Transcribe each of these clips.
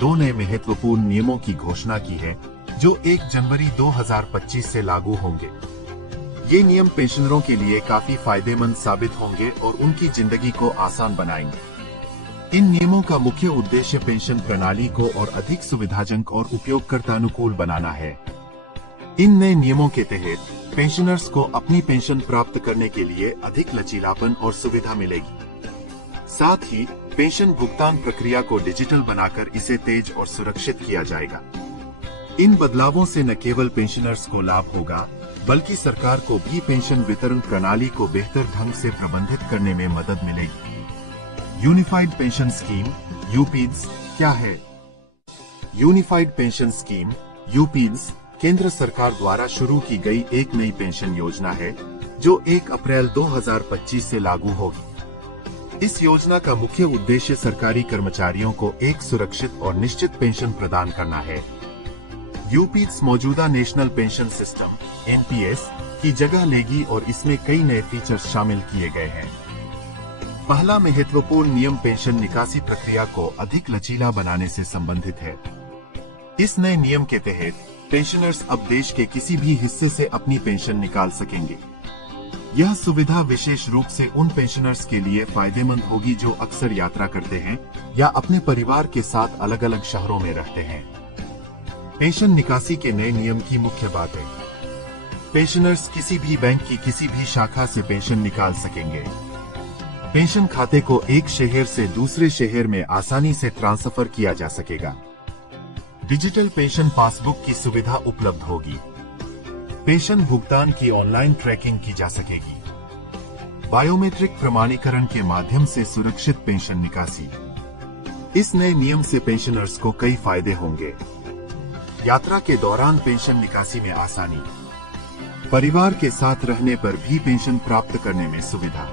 दो नए महत्वपूर्ण नियमों की घोषणा की है जो 1 जनवरी 2025 से लागू होंगे। ये नियम पेंशनरों के लिए काफी फायदेमंद साबित होंगे और उनकी जिंदगी को आसान बनाएंगे। इन नियमों का मुख्य उद्देश्य पेंशन प्रणाली को और अधिक सुविधाजनक और उपयोगकर्ता अनुकूल बनाना है। इन नए नियमों के तहत पेंशनर्स को अपनी पेंशन प्राप्त करने के लिए अधिक लचीलापन और सुविधा मिलेगी। साथ ही पेंशन भुगतान प्रक्रिया को डिजिटल बनाकर इसे तेज और सुरक्षित किया जाएगा। इन बदलावों से न केवल पेंशनर्स को लाभ होगा, बल्कि सरकार को भी पेंशन वितरण प्रणाली को बेहतर ढंग से प्रबंधित करने में मदद मिलेगी। यूनिफाइड पेंशन स्कीम यूपीज क्या है? यूनिफाइड पेंशन स्कीम यूपीज केंद्र सरकार द्वारा शुरू की गई एक नई पेंशन योजना है जो 1 अप्रैल 2025 से लागू होगी। इस योजना का मुख्य उद्देश्य सरकारी कर्मचारियों को एक सुरक्षित और निश्चित पेंशन प्रदान करना है। यूपीज मौजूदा नेशनल पेंशन सिस्टम एनपीएस की जगह लेगी और इसमें कई नए फीचर्स शामिल किए गए हैं। पहला महत्वपूर्ण नियम पेंशन निकासी प्रक्रिया को अधिक लचीला बनाने से संबंधित है। इस नए नियम के तहत पेंशनर्स अब देश के किसी भी हिस्से से अपनी पेंशन निकाल सकेंगे। यह सुविधा विशेष रूप से उन पेंशनर्स के लिए फायदेमंद होगी जो अक्सर यात्रा करते हैं या अपने परिवार के साथ अलग अलग शहरों में रहते हैं। पेंशन निकासी के नए नियम की मुख्य बातें। पेंशनर्स किसी भी बैंक की किसी भी शाखा से पेंशन निकाल सकेंगे। पेंशन खाते को एक शहर से दूसरे शहर में आसानी से ट्रांसफर किया जा सकेगा। डिजिटल पेंशन पासबुक की सुविधा उपलब्ध होगी। पेंशन भुगतान की ऑनलाइन ट्रैकिंग की जा सकेगी। बायोमेट्रिक प्रमाणीकरण के माध्यम से सुरक्षित पेंशन निकासी। इस नए नियम से पेंशनर्स को कई फायदे होंगे। यात्रा के दौरान पेंशन निकासी में आसानी। परिवार के साथ रहने पर भी पेंशन प्राप्त करने में सुविधा।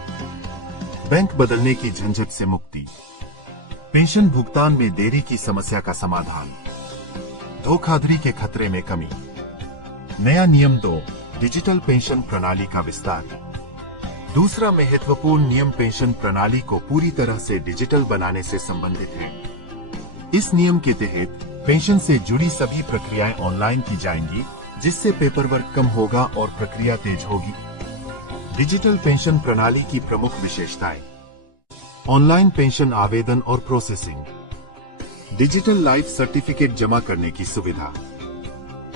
बैंक बदलने की झंझट से मुक्ति। पेंशन भुगतान में देरी की समस्या का समाधान। धोखाधड़ी के खतरे में कमी। नया नियम 2 डिजिटल पेंशन प्रणाली का विस्तार। दूसरा महत्वपूर्ण नियम पेंशन प्रणाली को पूरी तरह से डिजिटल बनाने से संबंधित है। इस नियम के तहत पेंशन से जुड़ी सभी प्रक्रियाएं ऑनलाइन की जाएंगी, जिससे पेपरवर्क कम होगा और प्रक्रिया तेज होगी। डिजिटल पेंशन प्रणाली की प्रमुख विशेषताएं। ऑनलाइन पेंशन आवेदन और प्रोसेसिंग। डिजिटल लाइफ सर्टिफिकेट जमा करने की सुविधा।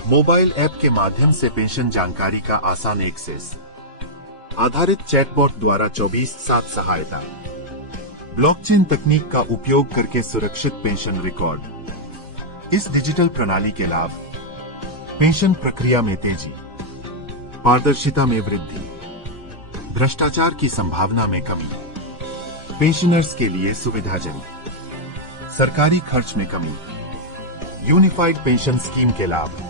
मोबाइल ऐप के माध्यम से पेंशन जानकारी का आसान एक्सेस। आधारित चैटबॉट द्वारा 24/7 सहायता। ब्लॉकचेन तकनीक का उपयोग करके सुरक्षित पेंशन रिकॉर्ड। इस डिजिटल प्रणाली के लाभ। पेंशन प्रक्रिया में तेजी। पारदर्शिता में वृद्धि। भ्रष्टाचार की संभावना में कमी। पेंशनर्स के लिए सुविधाजनक। सरकारी खर्च में कमी। यूनिफाइड पेंशन स्कीम के लाभ।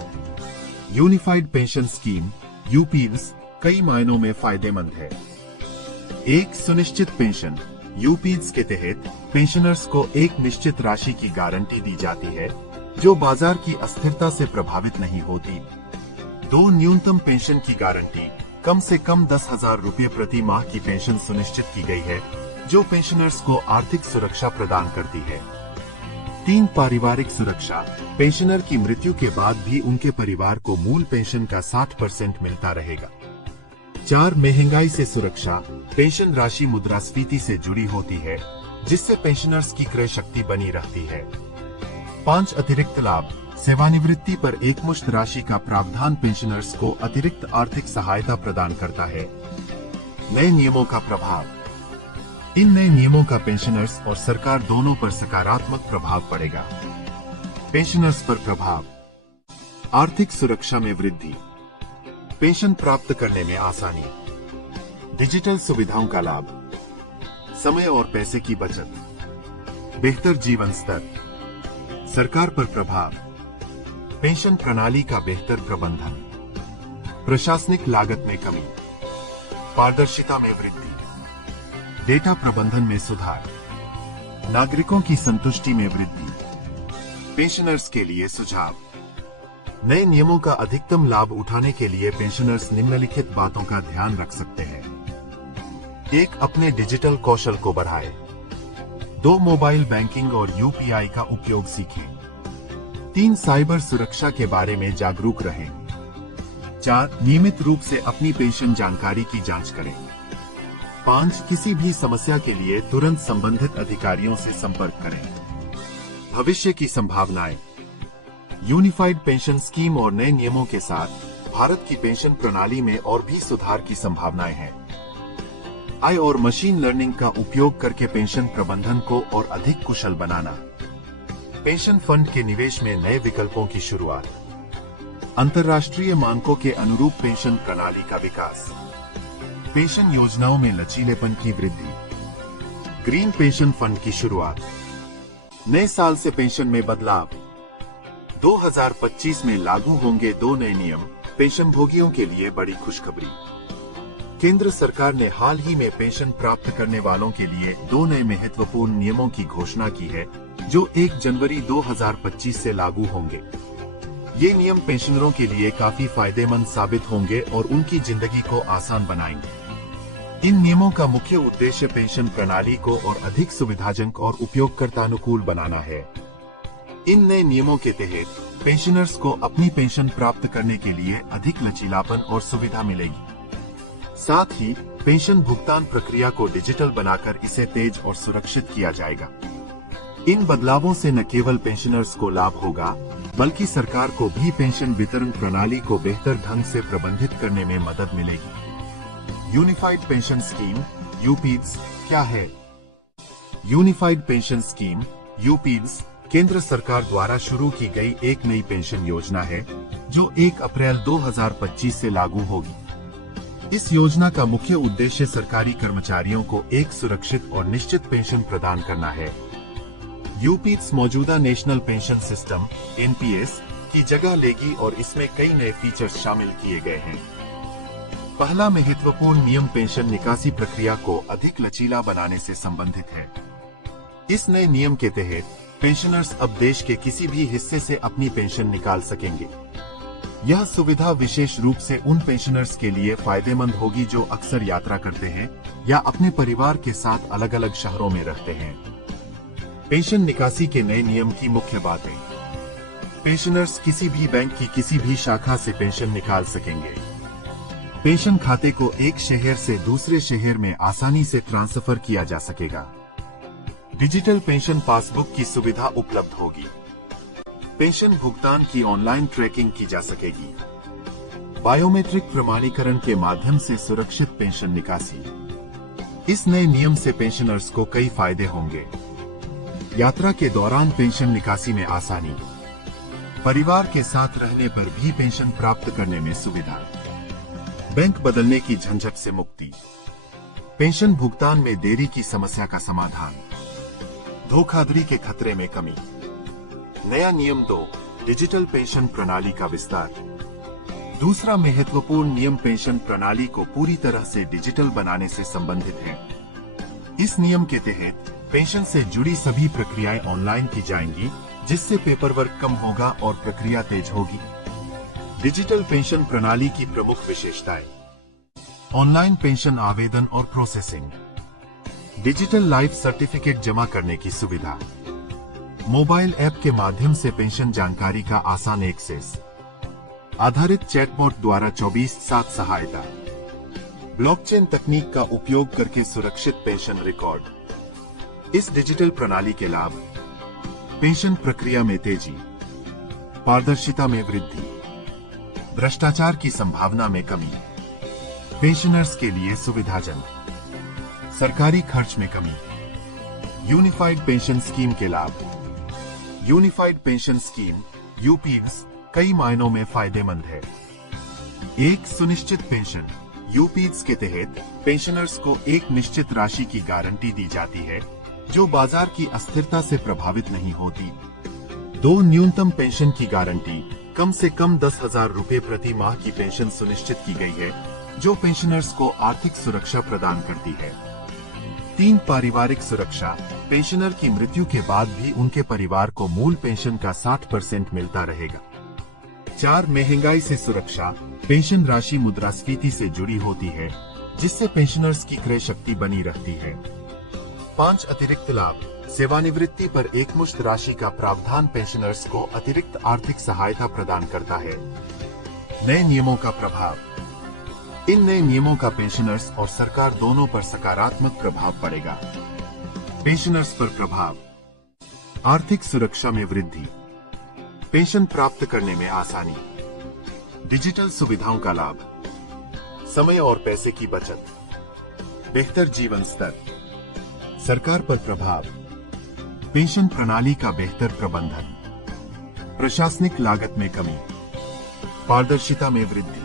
यूनिफाइड पेंशन स्कीम यूपीज कई मायनों में फायदेमंद है। एक सुनिश्चित पेंशन यूपीज के तहत पेंशनर्स को एक निश्चित राशि की गारंटी दी जाती है जो बाजार की अस्थिरता से प्रभावित नहीं होती। 2 न्यूनतम पेंशन की गारंटी। कम से कम 10,000 रुपये प्रति माह की पेंशन सुनिश्चित की गई है जो पेंशनर्स को आर्थिक सुरक्षा प्रदान करती है। 3 पारिवारिक सुरक्षा। पेंशनर की मृत्यु के बाद भी उनके परिवार को मूल पेंशन का 60% मिलता रहेगा। 4 महंगाई से सुरक्षा। पेंशन राशि मुद्रास्फीति से जुड़ी होती है, जिससे पेंशनर्स की क्रय शक्ति बनी रहती है। 5 अतिरिक्त लाभ। सेवानिवृत्ति पर एकमुश्त राशि का प्रावधान पेंशनर्स को अतिरिक्त आर्थिक सहायता प्रदान करता है। नए नियमों का प्रभाव। इन नए नियमों का पेंशनर्स और सरकार दोनों पर सकारात्मक प्रभाव पड़ेगा। पेंशनर्स पर प्रभाव। आर्थिक सुरक्षा में वृद्धि। पेंशन प्राप्त करने में आसानी। डिजिटल सुविधाओं का लाभ। समय और पैसे की बचत। बेहतर जीवन स्तर। सरकार पर प्रभाव। पेंशन प्रणाली का बेहतर प्रबंधन। प्रशासनिक लागत में कमी। पारदर्शिता में वृद्धि। डेटा प्रबंधन में सुधार। नागरिकों की संतुष्टि में वृद्धि। पेंशनर्स के लिए सुझाव। नए नियमों का अधिकतम लाभ उठाने के लिए पेंशनर्स निम्नलिखित बातों का ध्यान रख सकते हैं। 1. अपने डिजिटल कौशल को बढ़ाएं। 2. मोबाइल बैंकिंग और यूपीआई का उपयोग सीखें। 3 साइबर सुरक्षा के बारे में जागरूक रहें। 4 नियमित रूप से अपनी पेंशन जानकारी की जांच करें। 5 किसी भी समस्या के लिए तुरंत संबंधित अधिकारियों से संपर्क करें। भविष्य की संभावनाएं। यूनिफाइड पेंशन स्कीम और नए नियमों के साथ भारत की पेंशन प्रणाली में और भी सुधार की संभावनाएं हैं। AI और मशीन लर्निंग का उपयोग करके पेंशन प्रबंधन को और अधिक कुशल बनाना। पेंशन फंड के निवेश में नए विकल्पों की शुरुआत। अंतर्राष्ट्रीय मानकों के अनुरूप पेंशन प्रणाली का विकास। पेंशन योजनाओं में लचीलेपन की वृद्धि। ग्रीन पेंशन फंड की शुरुआत। नए साल से पेंशन में बदलाव। 2025 में लागू होंगे 2 नए नियम। पेंशनभोगियों के लिए बड़ी खुशखबरी। केंद्र सरकार ने हाल ही में पेंशन प्राप्त करने वालों के लिए 2 नए महत्वपूर्ण नियमों की घोषणा की है, जो 1 जनवरी 2025 से लागू होंगे। ये नियम पेंशनरों के लिए काफी फायदेमंद साबित होंगे और उनकी जिंदगी को आसान बनाएंगे। इन नियमों का मुख्य उद्देश्य पेंशन प्रणाली को और अधिक सुविधाजनक और उपयोगकर्तानुकूल बनाना है। इन नए नियमों के तहत पेंशनर्स को अपनी पेंशन प्राप्त करने के लिए अधिक लचीलापन और सुविधा मिलेगी। साथ ही पेंशन भुगतान प्रक्रिया को डिजिटल बनाकर इसे तेज और सुरक्षित किया जाएगा। इन बदलावों से न केवल पेंशनर्स को लाभ होगा, बल्कि सरकार को भी पेंशन वितरण प्रणाली को बेहतर ढंग से प्रबंधित करने में मदद मिलेगी। यूनिफाइड पेंशन स्कीम यूपीज क्या है? यूनिफाइड पेंशन स्कीम यूपीज केंद्र सरकार द्वारा शुरू की गई एक नई पेंशन योजना है, जो 1 अप्रैल 2025 से लागू होगी। इस योजना का मुख्य उद्देश्य सरकारी कर्मचारियों को एक सुरक्षित और निश्चित पेंशन प्रदान करना है। यूपीज मौजूदा नेशनल पेंशन सिस्टम (एनपीएस) की जगह लेगी और इसमें कई नए फीचर्स शामिल किए गए हैं। पहला महत्वपूर्ण नियम पेंशन निकासी प्रक्रिया को अधिक लचीला बनाने से संबंधित है। इस नए नियम के तहत पेंशनर्स अब देश के किसी भी हिस्से से अपनी पेंशन निकाल सकेंगे। यह सुविधा विशेष रूप से उन पेंशनर्स के लिए फायदेमंद होगी जो अक्सर यात्रा करते हैं या अपने परिवार के साथ अलग अलग शहरों में रहते हैं। पेंशन निकासी के नए नियम की मुख्य बातें। पेंशनर्स किसी भी बैंक की किसी भी शाखा से पेंशन निकाल सकेंगे। पेंशन खाते को एक शहर से दूसरे शहर में आसानी से ट्रांसफर किया जा सकेगा। डिजिटल पेंशन पासबुक की सुविधा उपलब्ध होगी। पेंशन भुगतान की ऑनलाइन ट्रैकिंग की जा सकेगी। बायोमेट्रिक प्रमाणीकरण के माध्यम से सुरक्षित पेंशन निकासी। इस नए नियम से पेंशनर्स को कई फायदे होंगे। यात्रा के दौरान पेंशन निकासी में आसानी। परिवार के साथ रहने पर भी पेंशन प्राप्त करने में सुविधा। बैंक बदलने की झंझट से मुक्ति। पेंशन भुगतान में देरी की समस्या का समाधान। धोखाधड़ी के खतरे में कमी। नया नियम 2 डिजिटल पेंशन प्रणाली का विस्तार। दूसरा महत्वपूर्ण नियम पेंशन प्रणाली को पूरी तरह से डिजिटल बनाने से संबंधित है। इस नियम के तहत पेंशन से जुड़ी सभी प्रक्रियाएं ऑनलाइन की जाएंगी, जिससे पेपरवर्क कम होगा और प्रक्रिया तेज होगी। डिजिटल पेंशन प्रणाली की प्रमुख विशेषताएं। ऑनलाइन पेंशन आवेदन और प्रोसेसिंग। डिजिटल लाइफ सर्टिफिकेट जमा करने की सुविधा। मोबाइल ऐप के माध्यम से पेंशन जानकारी का आसान एक्सेस। आधारित चैटबॉट द्वारा 24/7 सहायता। ब्लॉकचेन तकनीक का उपयोग करके सुरक्षित पेंशन रिकॉर्ड। इस डिजिटल प्रणाली के लाभ। पेंशन प्रक्रिया में तेजी। पारदर्शिता में वृद्धि। भ्रष्टाचार की संभावना में कमी। पेंशनर्स के लिए सुविधाजनक। सरकारी खर्च में कमी। यूनिफाइड पेंशन स्कीम के लाभ। यूनिफाइड पेंशन स्कीम यूपीज कई मायनों में फायदेमंद है। एक सुनिश्चित पेंशन। यूपीज के तहत पेंशनर्स को एक निश्चित राशि की गारंटी दी जाती है, जो बाजार की अस्थिरता से प्रभावित नहीं होती। 2 न्यूनतम पेंशन की गारंटी। कम से कम 10,000 रुपए प्रति माह की पेंशन सुनिश्चित की गई है, जो पेंशनर्स को आर्थिक सुरक्षा प्रदान करती है। 3 पारिवारिक सुरक्षा। पेंशनर की मृत्यु के बाद भी उनके परिवार को मूल पेंशन का 60% मिलता रहेगा। 4 महंगाई से सुरक्षा। पेंशन राशि मुद्रास्फीति से जुड़ी होती है, जिससे पेंशनर्स की क्रय शक्ति बनी रहती है। 5 अतिरिक्त लाभ। सेवानिवृत्ति पर एकमुश्त राशि का प्रावधान पेंशनर्स को अतिरिक्त आर्थिक सहायता प्रदान करता है। नए नियमों का प्रभाव। इन नए नियमों का पेंशनर्स और सरकार दोनों पर सकारात्मक प्रभाव पड़ेगा। पेंशनर्स पर प्रभाव। आर्थिक सुरक्षा में वृद्धि, पेंशन प्राप्त करने में आसानी, डिजिटल सुविधाओं का लाभ, समय और पैसे की बचत, बेहतर जीवन स्तर। सरकार पर प्रभाव। पेंशन प्रणाली का बेहतर प्रबंधन, प्रशासनिक लागत में कमी, पारदर्शिता में वृद्धि,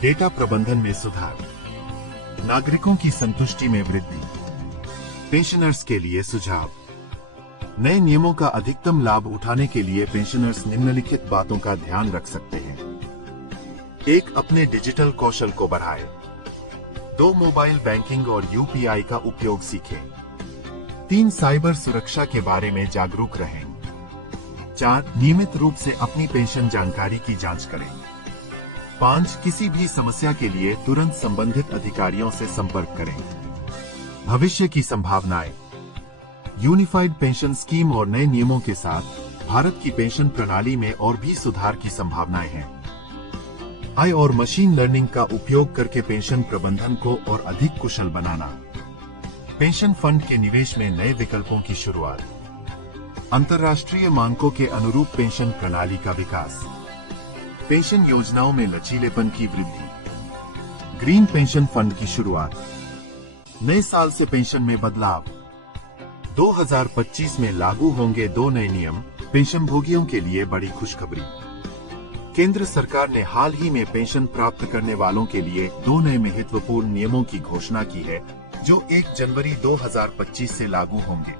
डेटा प्रबंधन में सुधार, नागरिकों की संतुष्टि में वृद्धि। पेंशनर्स के लिए सुझाव। नए नियमों का अधिकतम लाभ उठाने के लिए पेंशनर्स निम्नलिखित बातों का ध्यान रख सकते हैं। 1. अपने डिजिटल कौशल को बढ़ाएं। 2. मोबाइल बैंकिंग और यूपीआई का उपयोग सीखें। 3. साइबर सुरक्षा के बारे में जागरूक रहें। 4. नियमित रूप से अपनी पेंशन जानकारी की जांच करें। 5. किसी भी समस्या के लिए तुरंत संबंधित अधिकारियों से संपर्क करें। भविष्य की संभावनाएं। यूनिफाइड पेंशन स्कीम और नए नियमों के साथ भारत की पेंशन प्रणाली में और भी सुधार की संभावनाएं हैं। AI और मशीन लर्निंग का उपयोग करके पेंशन प्रबंधन को और अधिक कुशल बनाना। पेंशन फंड के निवेश में नए विकल्पों की शुरुआत। अंतर्राष्ट्रीय मानकों के अनुरूप पेंशन प्रणाली का विकास। पेंशन योजनाओं में लचीलेपन की वृद्धि। ग्रीन पेंशन फंड की शुरुआत। नए साल से पेंशन में बदलाव। 2025 में लागू होंगे 2 नए नियम, पेंशनभोगियों के लिए बड़ी खुशखबरी। केंद्र सरकार ने हाल ही में पेंशन प्राप्त करने वालों के लिए 2 नए महत्वपूर्ण नियमों की घोषणा की है, जो 1 जनवरी 2025 से लागू होंगे।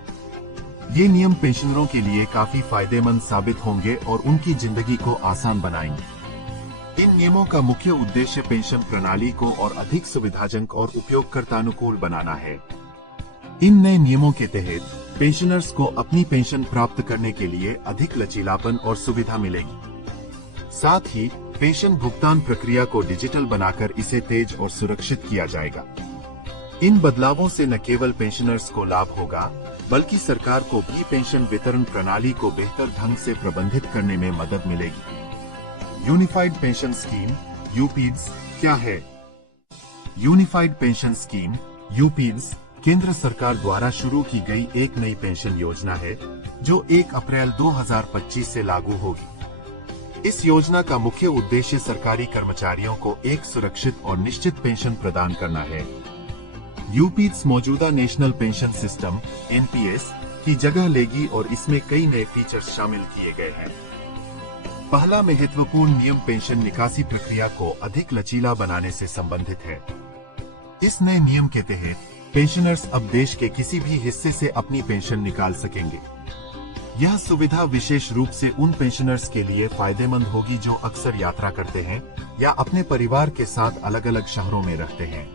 ये नियम पेंशनरों के लिए काफी फायदेमंद साबित होंगे और उनकी जिंदगी को आसान बनाएंगे। इन नियमों का मुख्य उद्देश्य पेंशन प्रणाली को और अधिक सुविधाजनक और उपयोगकर्तानुकूल बनाना है। इन नए नियमों के तहत पेंशनर्स को अपनी पेंशन प्राप्त करने के लिए अधिक लचीलापन और सुविधा मिलेगी। साथ ही पेंशन भुगतान प्रक्रिया को डिजिटल बनाकर इसे तेज और सुरक्षित किया जाएगा। इन बदलावों से न केवल पेंशनर्स को लाभ होगा, बल्कि सरकार को भी पेंशन वितरण प्रणाली को बेहतर ढंग से प्रबंधित करने में मदद मिलेगी। यूनिफाइड पेंशन स्कीम यूपीज क्या है? यूनिफाइड पेंशन स्कीम यूपीज केंद्र सरकार द्वारा शुरू की गई एक नई पेंशन योजना है, जो 1 अप्रैल 2025 से लागू होगी। इस योजना का मुख्य उद्देश्य सरकारी कर्मचारियों को एक सुरक्षित और निश्चित पेंशन प्रदान करना है। यूपीज मौजूदा नेशनल पेंशन सिस्टम (एनपीएस) की जगह लेगी और इसमें कई नए फीचर्स शामिल किए गए हैं। पहला महत्वपूर्ण नियम पेंशन निकासी प्रक्रिया को अधिक लचीला बनाने से संबंधित है। इस नए नियम के तहत पेंशनर्स अब देश के किसी भी हिस्से से अपनी पेंशन निकाल सकेंगे। यह सुविधा विशेष रूप से उन पेंशनर्स के लिए फायदेमंद होगी जो अक्सर यात्रा करते हैं या अपने परिवार के साथ अलग अलग शहरों में रहते हैं।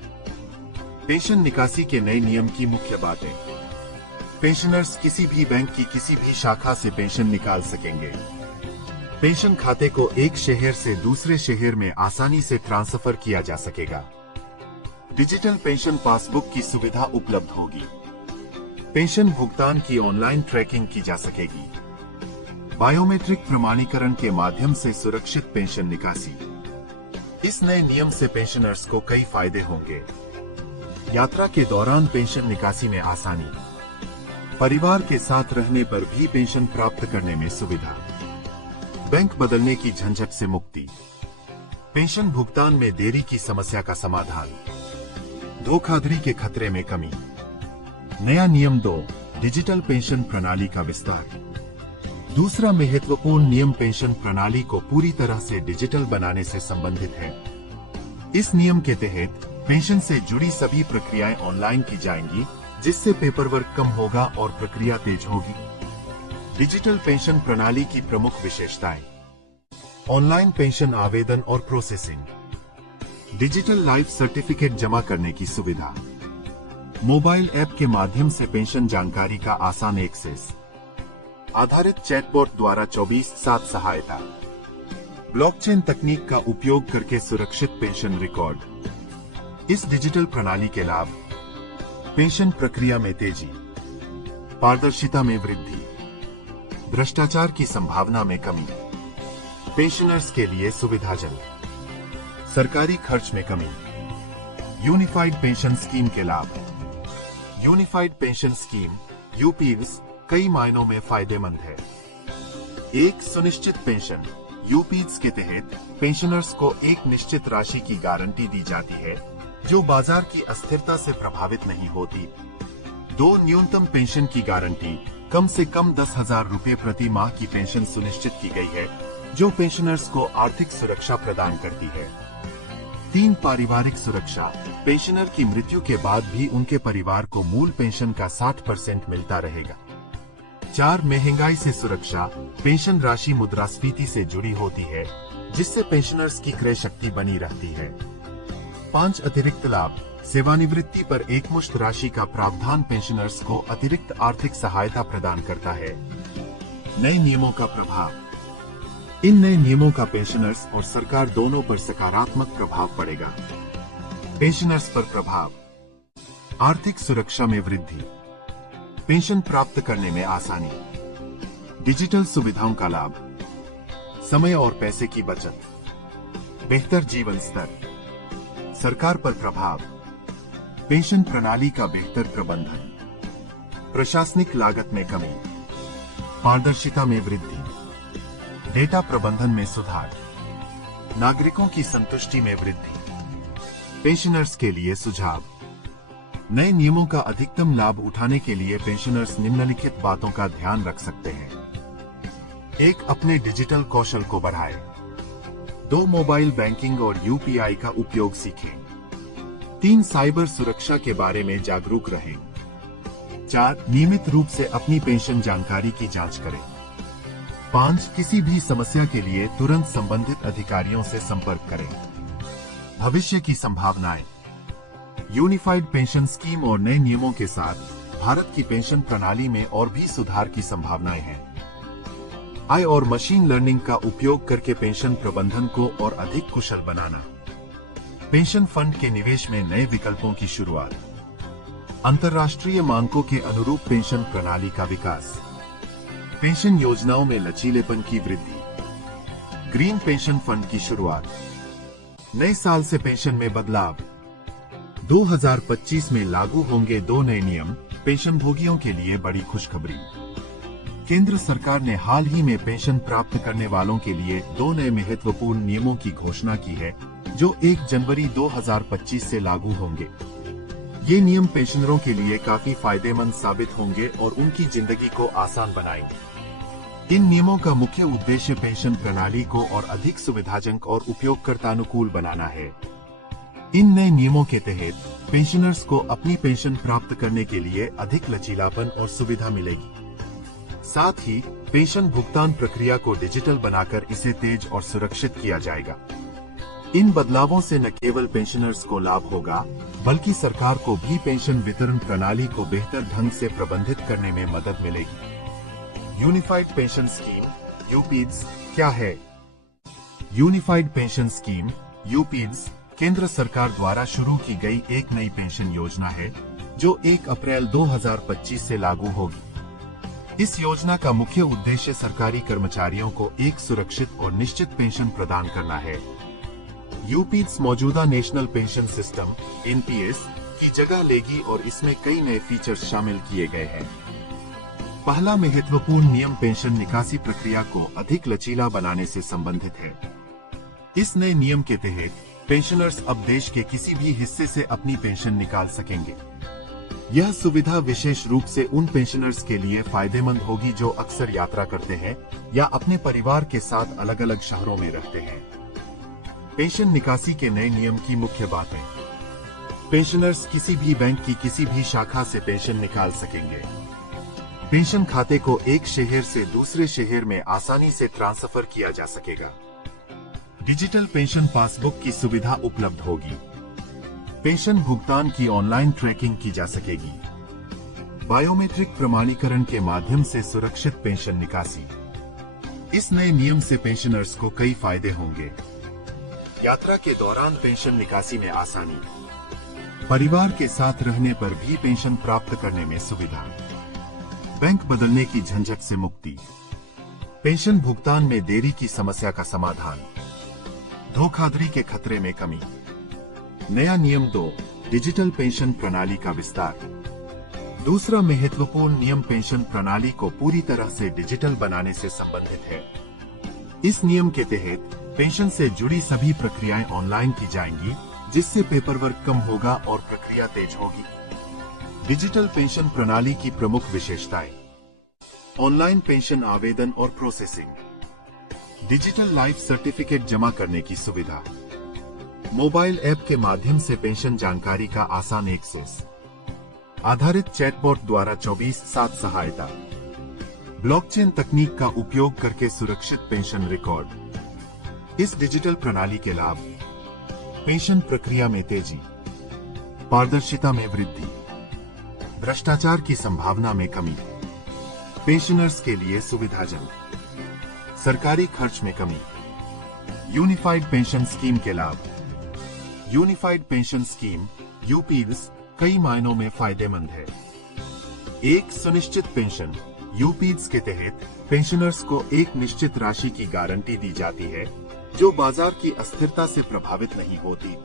पेंशन निकासी के नए नियम की मुख्य बातें। पेंशनर्स किसी भी बैंक की किसी भी शाखा से पेंशन निकाल सकेंगे। पेंशन खाते को एक शहर से दूसरे शहर में आसानी से ट्रांसफर किया जा सकेगा। डिजिटल पेंशन पासबुक की सुविधा उपलब्ध होगी। पेंशन भुगतान की ऑनलाइन ट्रैकिंग की जा सकेगी। बायोमेट्रिक प्रमाणीकरण के माध्यम से सुरक्षित पेंशन निकासी। इस नए नियम से पेंशनर्स को कई फायदे होंगे। यात्रा के दौरान पेंशन निकासी में आसानी, परिवार के साथ रहने पर भी पेंशन प्राप्त करने में सुविधा, बैंक बदलने की झंझट से मुक्ति, पेंशन भुगतान में देरी की समस्या का समाधान, धोखाधड़ी के खतरे में कमी। नया नियम 2, डिजिटल पेंशन प्रणाली का विस्तार। दूसरा महत्वपूर्ण नियम पेंशन प्रणाली को पूरी तरह से डिजिटल बनाने से संबंधित है। इस नियम के तहत पेंशन से जुड़ी सभी प्रक्रियाएं ऑनलाइन की जाएंगी, जिससे पेपरवर्क कम होगा और प्रक्रिया तेज होगी। डिजिटल पेंशन प्रणाली की प्रमुख विशेषताएं। ऑनलाइन पेंशन आवेदन और प्रोसेसिंग, डिजिटल लाइफ सर्टिफिकेट जमा करने की सुविधा, मोबाइल ऐप के माध्यम से पेंशन जानकारी का आसान एक्सेस, आधारित चैटबॉट द्वारा 24/7 सहायता, ब्लॉकचेन तकनीक का उपयोग करके सुरक्षित पेंशन रिकॉर्ड। इस डिजिटल प्रणाली के लाभ। पेंशन प्रक्रिया में तेजी, पारदर्शिता में वृद्धि, भ्रष्टाचार की संभावना में कमी, पेंशनर्स के लिए सुविधाजनक, सरकारी खर्च में कमी, यूनिफाइड पेंशन स्कीम के लाभ। यूनिफाइड पेंशन स्कीम यूपीएस कई मायनों में फायदेमंद है। एक सुनिश्चित पेंशन यूपीएस के तहत पेंशनर्स को एक निश्चित राशि की गारंटी दी जाती है जो बाजार की अस्थिरता से प्रभावित नहीं होती। दो, न्यूनतम पेंशन की गारंटी कम से कम 10,000 रुपए प्रति माह की पेंशन सुनिश्चित की गई है जो पेंशनर्स को आर्थिक सुरक्षा प्रदान करती है। 3, पारिवारिक सुरक्षा, पेंशनर की मृत्यु के बाद भी उनके परिवार को मूल पेंशन का 60% मिलता रहेगा। 4, महंगाई से सुरक्षा, पेंशन राशि मुद्रास्फीति से जुड़ी होती है जिससे पेंशनर्स की क्रय शक्ति बनी रहती है। 5, अतिरिक्त लाभ, सेवानिवृत्ति पर एकमुश्त राशि का प्रावधान पेंशनर्स को अतिरिक्त आर्थिक सहायता प्रदान करता है। नए नियमों का प्रभाव, इन नए नियमों का पेंशनर्स और सरकार दोनों पर सकारात्मक प्रभाव पड़ेगा। पेंशनर्स पर प्रभाव, आर्थिक सुरक्षा में वृद्धि, पेंशन प्राप्त करने में आसानी, डिजिटल सुविधाओं का लाभ, समय और पैसे की बचत, बेहतर जीवन स्तर। सरकार पर प्रभाव, पेंशन प्रणाली का बेहतर प्रबंधन, प्रशासनिक लागत में कमी, पारदर्शिता में वृद्धि, डेटा प्रबंधन में सुधार, नागरिकों की संतुष्टि में वृद्धि। पेंशनर्स के लिए सुझाव, नए नियमों का अधिकतम लाभ उठाने के लिए पेंशनर्स निम्नलिखित बातों का ध्यान रख सकते हैं। 1, अपने डिजिटल कौशल को बढ़ाएं। 2, मोबाइल बैंकिंग और यूपीआई का उपयोग सीखें। 3, साइबर सुरक्षा के बारे में जागरूक रहें। 4, नियमित रूप से अपनी पेंशन जानकारी की जांच करें। 5, किसी भी समस्या के लिए तुरंत संबंधित अधिकारियों से संपर्क करें। भविष्य की संभावनाएं, यूनिफाइड पेंशन स्कीम और नए नियमों के साथ भारत की पेंशन प्रणाली में और भी सुधार की संभावनाएं हैं। AI और मशीन लर्निंग का उपयोग करके पेंशन प्रबंधन को और अधिक कुशल बनाना, पेंशन फंड के निवेश में नए विकल्पों की शुरुआत, अंतर्राष्ट्रीय मानकों के अनुरूप पेंशन प्रणाली का विकास, पेंशन योजनाओं में लचीलेपन की वृद्धि, ग्रीन पेंशन फंड की शुरुआत, नए साल से पेंशन में बदलाव। 2025 में लागू होंगे 2 नए नियम, पेंशनभोगियों के लिए बड़ी खुशखबरी। केंद्र सरकार ने हाल ही में पेंशन प्राप्त करने वालों के लिए 2 नए महत्वपूर्ण नियमों की घोषणा की है जो 1 जनवरी 2025 से लागू होंगे। ये नियम पेंशनरों के लिए काफी फायदेमंद साबित होंगे और उनकी जिंदगी को आसान बनाएंगे। इन नियमों का मुख्य उद्देश्य पेंशन प्रणाली को और अधिक सुविधाजनक और उपयोगकर्तानुकूल बनाना है। इन नए नियमों के तहत पेंशनर्स को अपनी पेंशन प्राप्त करने के लिए अधिक लचीलापन और सुविधा मिलेगी। साथ ही पेंशन भुगतान प्रक्रिया को डिजिटल बनाकर इसे तेज और सुरक्षित किया जाएगा। इन बदलावों से न केवल पेंशनर्स को लाभ होगा बल्कि सरकार को भी पेंशन वितरण प्रणाली को बेहतर ढंग से प्रबंधित करने में मदद मिलेगी। यूनिफाइड पेंशन स्कीम यूपीएस क्या है? यूनिफाइड पेंशन स्कीम यूपीएस केंद्र सरकार द्वारा शुरू की गई एक नई पेंशन योजना है जो 1 अप्रैल 2025 से लागू होगी। इस योजना का मुख्य उद्देश्य सरकारी कर्मचारियों को एक सुरक्षित और निश्चित पेंशन प्रदान करना है। यूपीएस मौजूदा नेशनल पेंशन सिस्टम एनपीएस की जगह लेगी और इसमें कई नए फीचर्स शामिल किए गए हैं। पहला महत्वपूर्ण नियम पेंशन निकासी प्रक्रिया को अधिक लचीला बनाने से संबंधित है। इस नए नियम के तहत पेंशनर्स अब देश के किसी भी हिस्से से अपनी पेंशन निकाल सकेंगे। यह सुविधा विशेष रूप से उन पेंशनर्स के लिए फायदेमंद होगी जो अक्सर यात्रा करते हैं या अपने परिवार के साथ अलग अलग शहरों में रहते हैं। पेंशन निकासी के नए नियम की मुख्य बातें। पेंशनर्स किसी भी बैंक की किसी भी शाखा से पेंशन निकाल सकेंगे। पेंशन खाते को एक शहर से दूसरे शहर में आसानी से ट्रांसफर किया जा सकेगा। डिजिटल पेंशन पासबुक की सुविधा उपलब्ध होगी। पेंशन भुगतान की ऑनलाइन ट्रैकिंग की जा सकेगी। बायोमेट्रिक प्रमाणीकरण के माध्यम से सुरक्षित पेंशन निकासी। इस नए नियम से पेंशनर्स को कई फायदे होंगे। यात्रा के दौरान पेंशन निकासी में आसानी, परिवार के साथ रहने पर भी पेंशन प्राप्त करने में सुविधा, बैंक बदलने की झंझट से मुक्ति, पेंशन भुगतान में देरी की समस्या का समाधान, धोखाधड़ी के खतरे में कमी। नया नियम 2, डिजिटल पेंशन प्रणाली का विस्तार। दूसरा महत्वपूर्ण नियम पेंशन प्रणाली को पूरी तरह से डिजिटल बनाने से संबंधित है। इस नियम के तहत पेंशन से जुड़ी सभी प्रक्रियाएं ऑनलाइन की जाएंगी, जिससे पेपरवर्क कम होगा और प्रक्रिया तेज होगी। डिजिटल पेंशन प्रणाली की प्रमुख विशेषताएं: ऑनलाइन पेंशन आवेदन और प्रोसेसिंग, डिजिटल लाइफ सर्टिफिकेट जमा करने की सुविधा, मोबाइल ऐप के माध्यम से पेंशन जानकारी का आसान एक्सेस, आधारित चैटबॉट द्वारा 24/7 सहायता, ब्लॉकचेन तकनीक का उपयोग करके सुरक्षित पेंशन रिकॉर्ड। इस डिजिटल प्रणाली के लाभ: पेंशन प्रक्रिया में तेजी, पारदर्शिता में वृद्धि, भ्रष्टाचार की संभावना में कमी, पेंशनर्स के लिए सुविधाजनक, सरकारी खर्च में कमी। यूनिफाइड पेंशन स्कीम के लाभ: यूनिफाइड पेंशन स्कीम यूपीएस कई मायनों में फायदेमंद है। एक सुनिश्चित पेंशन यूपीएस के तहत पेंशनर्स को एक निश्चित राशि की गारंटी दी जाती है, जो बाजार की अस्थिरता से प्रभावित नहीं होती।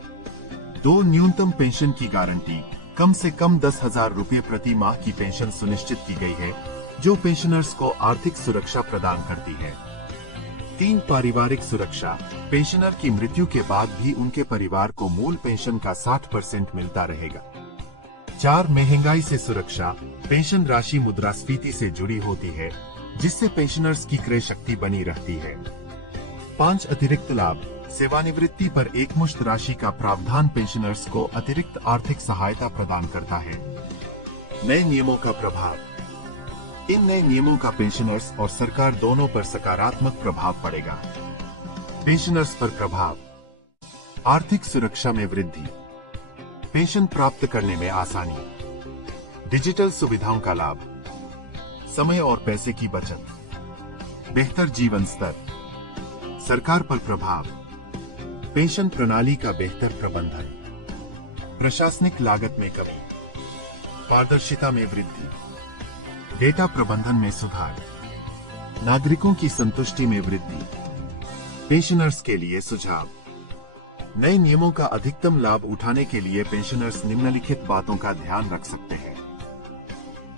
2 न्यूनतम पेंशन की गारंटी, कम से कम 10,000 रुपये प्रति माह की पेंशन सुनिश्चित की गई है, जो पेंशनर्स को आर्थिक सुरक्षा प्रदान करती है। 3 पारिवारिक सुरक्षा, पेंशनर की मृत्यु के बाद भी उनके परिवार को मूल पेंशन का 60% मिलता रहेगा। 4 महंगाई से सुरक्षा, पेंशन राशि मुद्रास्फीति से जुड़ी होती है, जिससे पेंशनर्स की क्रय शक्ति बनी रहती है। 5 अतिरिक्त लाभ, सेवानिवृत्ति पर एकमुश्त राशि का प्रावधान पेंशनर्स को अतिरिक्त आर्थिक सहायता प्रदान करता है। नए नियमों का प्रभाव: इन नए नियमों का पेंशनर्स और सरकार दोनों पर सकारात्मक प्रभाव पड़ेगा। पेंशनर्स पर प्रभाव: आर्थिक सुरक्षा में वृद्धि, पेंशन प्राप्त करने में आसानी, डिजिटल सुविधाओं का लाभ, समय और पैसे की बचत, बेहतर जीवन स्तर। सरकार पर प्रभाव: पेंशन प्रणाली का बेहतर प्रबंधन, प्रशासनिक लागत में कमी, पारदर्शिता में वृद्धि, डेटा प्रबंधन में सुधार, नागरिकों की संतुष्टि में वृद्धि। पेंशनर्स के लिए सुझाव: नए नियमों का अधिकतम लाभ उठाने के लिए पेंशनर्स निम्नलिखित बातों का ध्यान रख सकते हैं।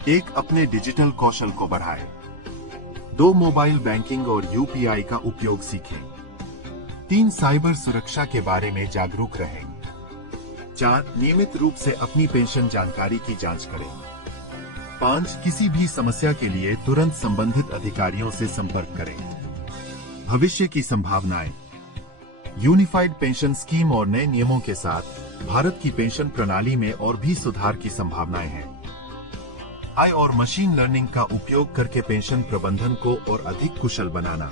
1. अपने डिजिटल कौशल को बढ़ाएं। 2. मोबाइल बैंकिंग और यूपीआई का उपयोग सीखें। 3. साइबर सुरक्षा के बारे में जागरूक रहें। 4. नियमित रूप से अपनी पेंशन जानकारी की जांच करें। 5. किसी भी समस्या के लिए तुरंत संबंधित अधिकारियों से संपर्क करें। भविष्य की संभावनाएं: यूनिफाइड पेंशन स्कीम और नए नियमों के साथ भारत की पेंशन प्रणाली में और भी सुधार की संभावनाएं हैं। AI और मशीन लर्निंग का उपयोग करके पेंशन प्रबंधन को और अधिक कुशल बनाना।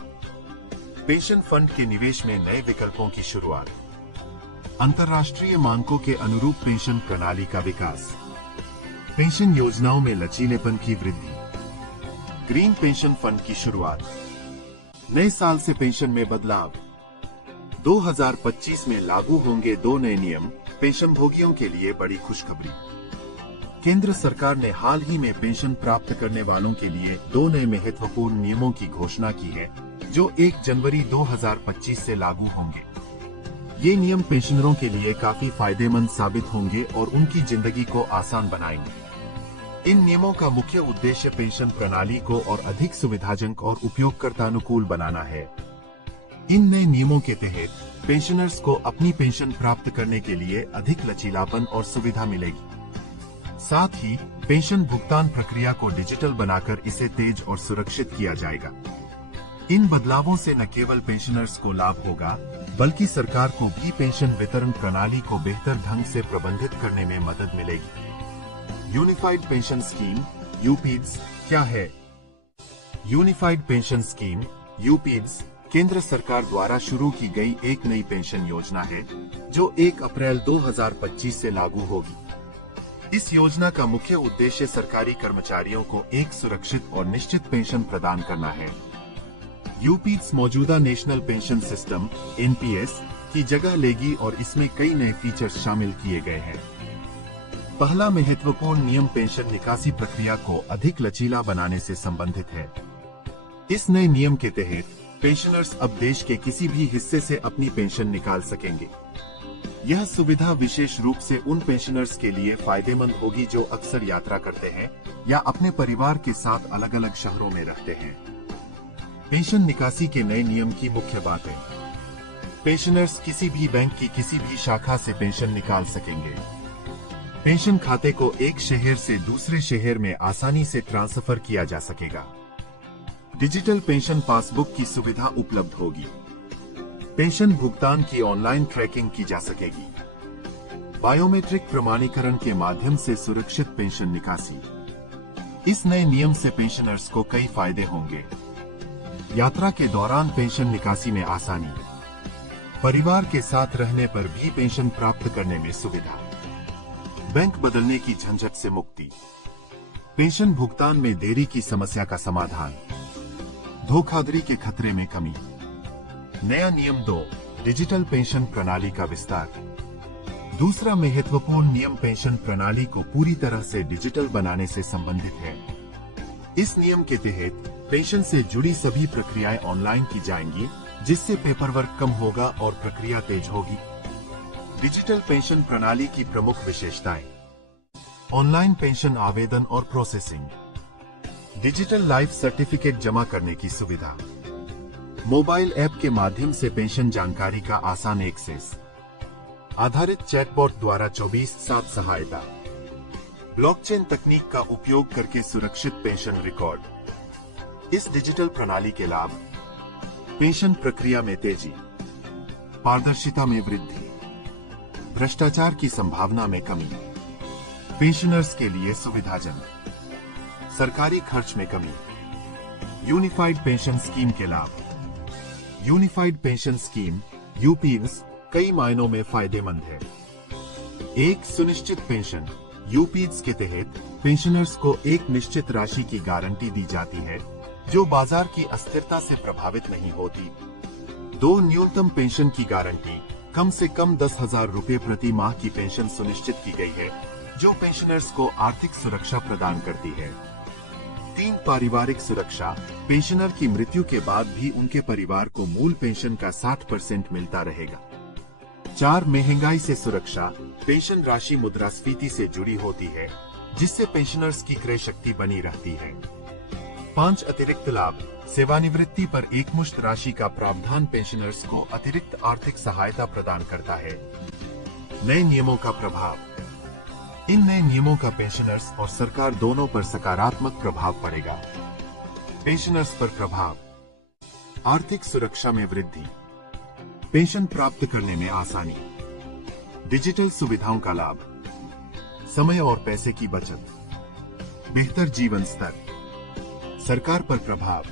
पेंशन फंड के निवेश में नए विकल्पों की शुरुआत। अंतर्राष्ट्रीय मानकों के अनुरूप पेंशन प्रणाली का विकास। पेंशन योजनाओं में लचीलेपन की वृद्धि। ग्रीन पेंशन फंड की शुरुआत। नए साल से पेंशन में बदलाव। 2025 में लागू होंगे 2 नए नियम, पेंशनभोगियों के लिए बड़ी खुशखबरी। केंद्र सरकार ने हाल ही में पेंशन प्राप्त करने वालों के लिए 2 नए महत्वपूर्ण नियमों की घोषणा की है, जो 1 जनवरी 2025 से लागू होंगे। ये नियम पेंशनरों के लिए काफी फायदेमंद साबित होंगे और उनकी जिंदगी को आसान बनाएंगे। इन नियमों का मुख्य उद्देश्य पेंशन प्रणाली को और अधिक सुविधाजनक और उपयोगकर्ता अनुकूल बनाना है। इन नए नियमों के तहत पेंशनर्स को अपनी पेंशन प्राप्त करने के लिए अधिक लचीलापन और सुविधा मिलेगी। साथ ही पेंशन भुगतान प्रक्रिया को डिजिटल बनाकर इसे तेज और सुरक्षित किया जाएगा। इन बदलावों से न केवल पेंशनर्स को लाभ होगा, बल्कि सरकार को भी पेंशन वितरण प्रणाली को बेहतर ढंग से प्रबंधित करने में मदद मिलेगी। यूनिफाइड पेंशन स्कीम यूपीएस क्या है? यूनिफाइड पेंशन स्कीम यूपीएस केंद्र सरकार द्वारा शुरू की गई एक नई पेंशन योजना है, जो 1 अप्रैल 2025 से लागू होगी। इस योजना का मुख्य उद्देश्य सरकारी कर्मचारियों को एक सुरक्षित और निश्चित पेंशन प्रदान करना है। यूपीएस मौजूदा नेशनल पेंशन सिस्टम (एनपीएस) की जगह लेगी और इसमें कई नए फीचर्स शामिल किए गए हैं। पहला महत्वपूर्ण नियम पेंशन निकासी प्रक्रिया को अधिक लचीला बनाने से संबंधित है। इस नए नियम के तहत पेंशनर्स अब देश के किसी भी हिस्से से अपनी पेंशन निकाल सकेंगे। यह सुविधा विशेष रूप से उन पेंशनर्स के लिए फायदेमंद होगी जो अक्सर यात्रा करते हैं या अपने परिवार के साथ अलग अलग शहरों में रहते हैं। पेंशन निकासी के नए नियम की मुख्य बातें। पेंशनर्स किसी भी बैंक की किसी भी शाखा से पेंशन निकाल सकेंगे। पेंशन खाते को एक शहर से दूसरे शहर में आसानी से ट्रांसफर किया जा सकेगा। डिजिटल पेंशन पासबुक की सुविधा उपलब्ध होगी। पेंशन भुगतान की ऑनलाइन ट्रैकिंग की जा सकेगी। बायोमेट्रिक प्रमाणीकरण के माध्यम से सुरक्षित पेंशन निकासी। इस नए नियम से पेंशनर्स को कई फायदे होंगे। यात्रा के दौरान पेंशन निकासी में आसानी। परिवार के साथ रहने पर भी पेंशन प्राप्त करने में सुविधा। बैंक बदलने की झंझट से मुक्ति। पेंशन भुगतान में देरी की समस्या का समाधान। धोखाधड़ी के खतरे में कमी। नया नियम 2, डिजिटल पेंशन प्रणाली का विस्तार। दूसरा महत्वपूर्ण नियम पेंशन प्रणाली को पूरी तरह से डिजिटल बनाने से संबंधित है। इस नियम के तहत पेंशन से जुड़ी सभी प्रक्रियाएं ऑनलाइन की जाएंगी, जिससे पेपरवर्क कम होगा और प्रक्रिया तेज होगी। डिजिटल पेंशन प्रणाली की प्रमुख विशेषताएं। ऑनलाइन पेंशन आवेदन और प्रोसेसिंग। डिजिटल लाइफ सर्टिफिकेट जमा करने की सुविधा। मोबाइल ऐप के माध्यम से पेंशन जानकारी का आसान एक्सेस। आधारित चैटबॉट द्वारा 24/7 सहायता। ब्लॉकचेन तकनीक का उपयोग करके सुरक्षित पेंशन रिकॉर्ड। इस डिजिटल प्रणाली के लाभ। पेंशन प्रक्रिया में तेजी। पारदर्शिता में वृद्धि। भ्रष्टाचार की संभावना में कमी। पेंशनर्स के लिए सुविधाजनक। सरकारी खर्च में कमी। यूनिफाइड पेंशन स्कीम के लाभ। यूनिफाइड पेंशन स्कीम यूपीएस कई मायनों में फायदेमंद है। एक सुनिश्चित पेंशन यूपीएस के तहत पेंशनर्स को एक निश्चित राशि की गारंटी दी जाती है, जो बाजार की अस्थिरता से प्रभावित नहीं होती। 2 न्यूनतम पेंशन की गारंटी। कम से कम 10,000 रुपए प्रति माह की पेंशन सुनिश्चित की गई है, जो पेंशनर्स को आर्थिक सुरक्षा प्रदान करती है। 3 पारिवारिक सुरक्षा। पेंशनर की मृत्यु के बाद भी उनके परिवार को मूल पेंशन का 60% मिलता रहेगा। 4 महंगाई से सुरक्षा। पेंशन राशि मुद्रास्फीति से जुड़ी होती है, जिससे पेंशनर्स की क्रय शक्ति बनी रहती है। 5 अतिरिक्त लाभ। सेवानिवृत्ति पर एकमुश्त राशि का प्रावधान पेंशनर्स को अतिरिक्त आर्थिक सहायता प्रदान करता है। नए नियमों का प्रभाव। इन नए नियमों का पेंशनर्स और सरकार दोनों पर सकारात्मक प्रभाव पड़ेगा। पेंशनर्स पर प्रभाव। आर्थिक सुरक्षा में वृद्धि। पेंशन प्राप्त करने में आसानी। डिजिटल सुविधाओं का लाभ। समय और पैसे की बचत। बेहतर जीवन स्तर। सरकार पर प्रभाव।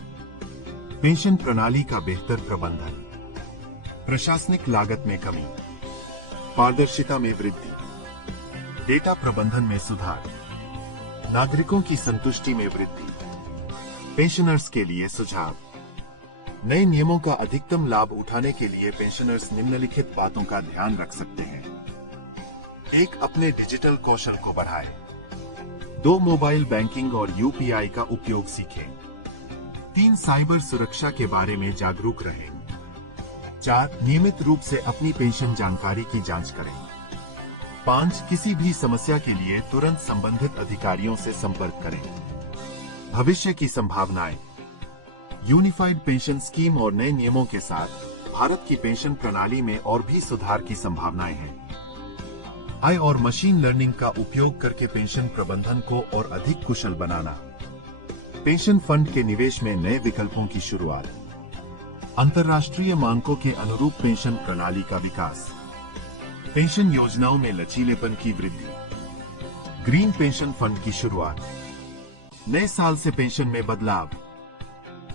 पेंशन प्रणाली का बेहतर प्रबंधन। प्रशासनिक लागत में कमी। पारदर्शिता में वृद्धि। डेटा प्रबंधन में सुधार। नागरिकों की संतुष्टि में वृद्धि। पेंशनर्स के लिए सुझाव। नए नियमों का अधिकतम लाभ उठाने के लिए पेंशनर्स निम्नलिखित बातों का ध्यान रख सकते हैं। 1. अपने डिजिटल कौशल को बढ़ाएं। 2. मोबाइल बैंकिंग और यूपीआई का उपयोग सीखें। 3. साइबर सुरक्षा के बारे में जागरूक रहें। 4. नियमित रूप से अपनी पेंशन जानकारी की जांच करें। 5. किसी भी समस्या के लिए तुरंत संबंधित अधिकारियों से संपर्क करें। भविष्य की संभावनाएं। यूनिफाइड पेंशन स्कीम और नए नियमों के साथ भारत की पेंशन प्रणाली में और भी सुधार की संभावनाएं हैं। AI और मशीन लर्निंग का उपयोग करके पेंशन प्रबंधन को और अधिक कुशल बनाना। पेंशन फंड के निवेश में नए विकल्पों की शुरुआत। अंतर्राष्ट्रीय मानकों के अनुरूप पेंशन प्रणाली का विकास। पेंशन योजनाओं में लचीलेपन की वृद्धि। ग्रीन पेंशन फंड की शुरुआत। नए साल से पेंशन में बदलाव।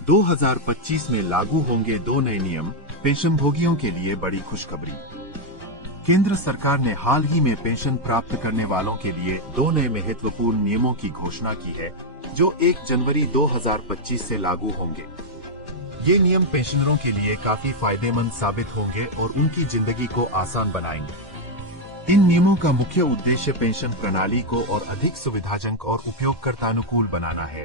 2025 में लागू होंगे 2 नए नियम। पेंशनभोगियों के लिए बड़ी खुशखबरी। केंद्र सरकार ने हाल ही में पेंशन प्राप्त करने वालों के लिए 2 नए महत्वपूर्ण नियमों की घोषणा की है, जो 1 जनवरी 2025 से लागू होंगे। ये नियम पेंशनरों के लिए काफी फायदेमंद साबित होंगे और उनकी जिंदगी को आसान बनाएंगे। इन नियमों का मुख्य उद्देश्य पेंशन प्रणाली को और अधिक सुविधाजनक और उपयोगकर्तानुकूल बनाना है।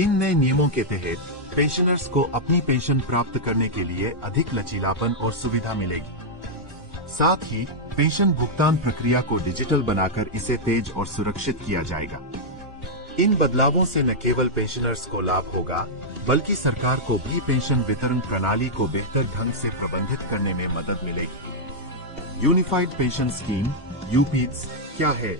इन नए नियमों के तहत पेंशनर्स को अपनी पेंशन प्राप्त करने के लिए अधिक लचीलापन और सुविधा मिलेगी। साथ ही पेंशन भुगतान प्रक्रिया को डिजिटल बनाकर इसे तेज और सुरक्षित किया जाएगा। इन बदलावों से न केवल पेंशनर्स को लाभ होगा, बल्कि सरकार को भी पेंशन वितरण प्रणाली को बेहतर ढंग से प्रबंधित करने में मदद मिलेगी। यूनिफाइड पेंशन स्कीम यूपीज क्या है?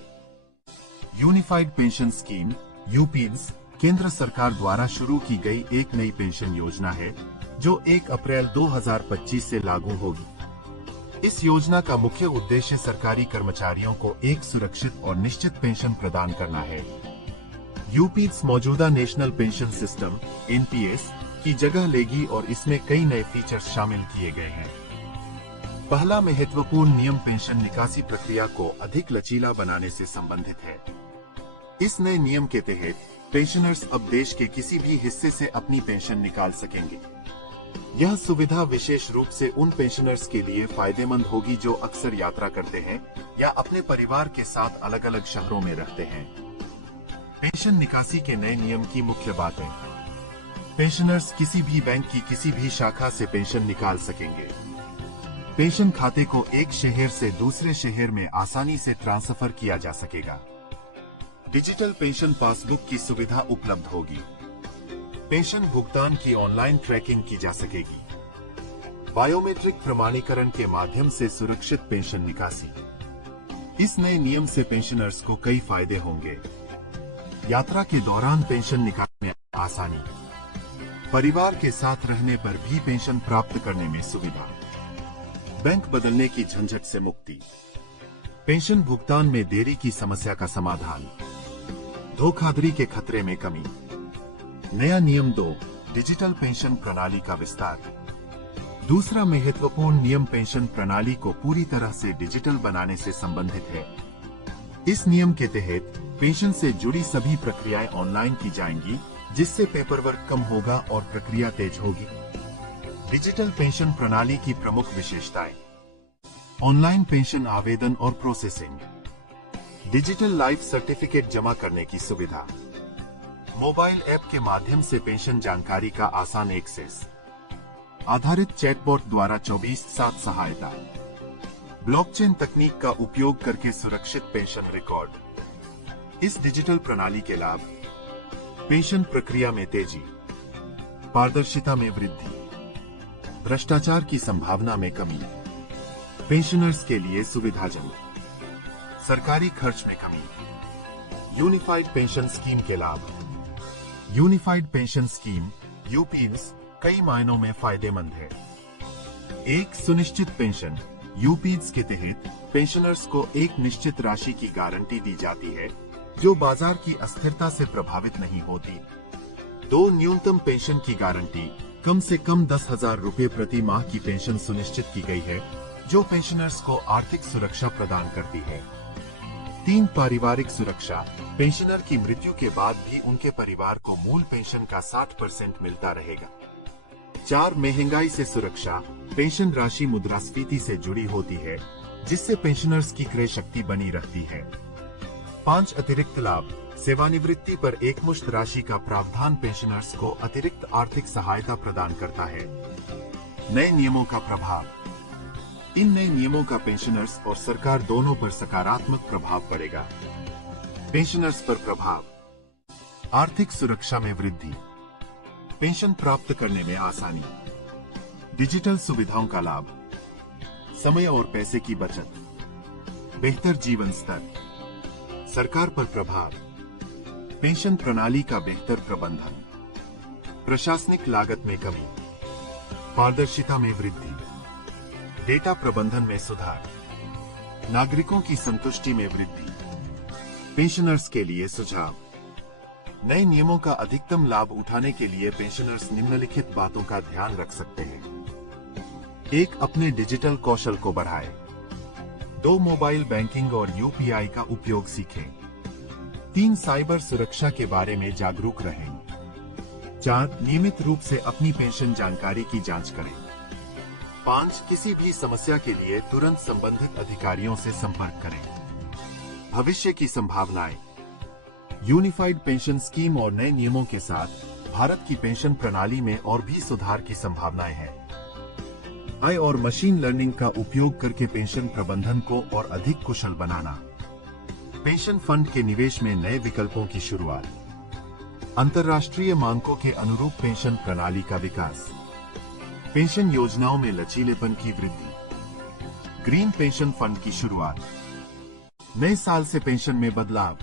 यूनिफाइड पेंशन स्कीम यूपीज केंद्र सरकार द्वारा शुरू की गई एक नई पेंशन योजना है, जो 1 अप्रैल 2025 से लागू होगी। इस योजना का मुख्य उद्देश्य सरकारी कर्मचारियों को एक सुरक्षित और निश्चित पेंशन प्रदान करना है। यूपीज मौजूदा नेशनल पेंशन सिस्टम एनपीएस की जगह लेगी और इसमें कई नए फीचर्स शामिल किए गए हैं। पहला महत्वपूर्ण नियम पेंशन निकासी प्रक्रिया को अधिक लचीला बनाने से संबंधित है। इस नए नियम के तहत पेंशनर्स अब देश के किसी भी हिस्से से अपनी पेंशन निकाल सकेंगे। यह सुविधा विशेष रूप से उन पेंशनर्स के लिए फायदेमंद होगी जो अक्सर यात्रा करते हैं या अपने परिवार के साथ अलग अलग शहरों में रहते हैं। पेंशन निकासी के नए नियम की मुख्य बातें। पेंशनर्स किसी भी बैंक की किसी भी शाखा से पेंशन निकाल सकेंगे। पेंशन खाते को एक शहर से दूसरे शहर में आसानी से ट्रांसफर किया जा सकेगा। डिजिटल पेंशन पासबुक की सुविधा उपलब्ध होगी। पेंशन भुगतान की ऑनलाइन ट्रैकिंग की जा सकेगी। बायोमेट्रिक प्रमाणीकरण के माध्यम से सुरक्षित पेंशन निकासी। इस नए नियम से पेंशनर्स को कई फायदे होंगे। यात्रा के दौरान पेंशन निकालने में आसानी, परिवार के साथ रहने पर भी पेंशन प्राप्त करने में सुविधा, बैंक बदलने की झंझट से मुक्ति, पेंशन भुगतान में देरी की समस्या का समाधान, धोखाधड़ी के खतरे में कमी। नया नियम 2, डिजिटल पेंशन प्रणाली का विस्तार। दूसरा महत्वपूर्ण नियम पेंशन प्रणाली को पूरी तरह से डिजिटल बनाने से संबंधित है। इस नियम के तहत पेंशन से जुड़ी सभी प्रक्रियाएं ऑनलाइन की जाएंगी, जिससे पेपरवर्क कम होगा और प्रक्रिया तेज होगी। डिजिटल पेंशन प्रणाली की प्रमुख विशेषताएं। ऑनलाइन पेंशन आवेदन और प्रोसेसिंग, डिजिटल लाइफ सर्टिफिकेट जमा करने की सुविधा, मोबाइल ऐप के माध्यम से पेंशन जानकारी का आसान एक्सेस, आधारित चैटबॉट द्वारा 24/7 सहायता, ब्लॉकचेन तकनीक का उपयोग करके सुरक्षित पेंशन रिकॉर्ड। इस डिजिटल प्रणाली के लाभ। पेंशन प्रक्रिया में तेजी, पारदर्शिता में वृद्धि, भ्रष्टाचार की संभावना में कमी, पेंशनर्स के लिए सुविधाजनक, सरकारी खर्च में कमी। यूनिफाइड पेंशन स्कीम के लाभ। यूनिफाइड पेंशन स्कीम यूपीज कई मायनों में फायदेमंद है। एक सुनिश्चित पेंशन यूपीज के तहत पेंशनर्स को एक निश्चित राशि की गारंटी दी जाती है, जो बाजार की अस्थिरता से प्रभावित नहीं होती। 2 न्यूनतम पेंशन की गारंटी, कम से कम 10,000 रुपए प्रति माह की पेंशन सुनिश्चित की गई है, जो पेंशनर्स को आर्थिक सुरक्षा प्रदान करती है। 3 पारिवारिक सुरक्षा, पेंशनर की मृत्यु के बाद भी उनके परिवार को मूल पेंशन का 60% मिलता रहेगा। 4 महंगाई से सुरक्षा, पेंशन राशि मुद्रास्फीति से जुड़ी होती है, जिससे पेंशनर्स की क्रय शक्ति बनी रहती है। 5 अतिरिक्त लाभ, सेवानिवृत्ति पर एकमुश्त राशि का प्रावधान पेंशनर्स को अतिरिक्त आर्थिक सहायता प्रदान करता है। नए नियमों का प्रभाव। इन नए नियमों का पेंशनर्स और सरकार दोनों पर सकारात्मक प्रभाव पड़ेगा। पेंशनर्स पर प्रभाव। आर्थिक सुरक्षा में वृद्धि, पेंशन प्राप्त करने में आसानी, डिजिटल सुविधाओं का लाभ, समय और पैसे की बचत, बेहतर जीवन स्तर। सरकार पर प्रभाव। पेंशन प्रणाली का बेहतर प्रबंधन, प्रशासनिक लागत में कमी, पारदर्शिता में वृद्धि, डेटा प्रबंधन में सुधार, नागरिकों की संतुष्टि में वृद्धि। पेंशनर्स के लिए सुझाव। नए नियमों का अधिकतम लाभ उठाने के लिए पेंशनर्स निम्नलिखित बातों का ध्यान रख सकते हैं। 1. अपने डिजिटल कौशल को बढ़ाएं। 2. मोबाइल बैंकिंग और यूपीआई का उपयोग सीखें। 3. साइबर सुरक्षा के बारे में जागरूक रहें। 4. नियमित रूप से अपनी पेंशन जानकारी की जांच करें। 5. किसी भी समस्या के लिए तुरंत संबंधित अधिकारियों से संपर्क करें। भविष्य की संभावनाएं। यूनिफाइड पेंशन स्कीम और नए नियमों के साथ भारत की पेंशन प्रणाली में और भी सुधार की संभावनाएं हैं। AI और मशीन लर्निंग का उपयोग करके पेंशन प्रबंधन को और अधिक कुशल बनाना। पेंशन फंड के निवेश में नए विकल्पों की शुरुआत। अंतर्राष्ट्रीय मानकों के अनुरूप पेंशन प्रणाली का विकास। पेंशन योजनाओं में लचीलेपन की वृद्धि। ग्रीन पेंशन फंड की शुरुआत। नए साल से पेंशन में बदलाव।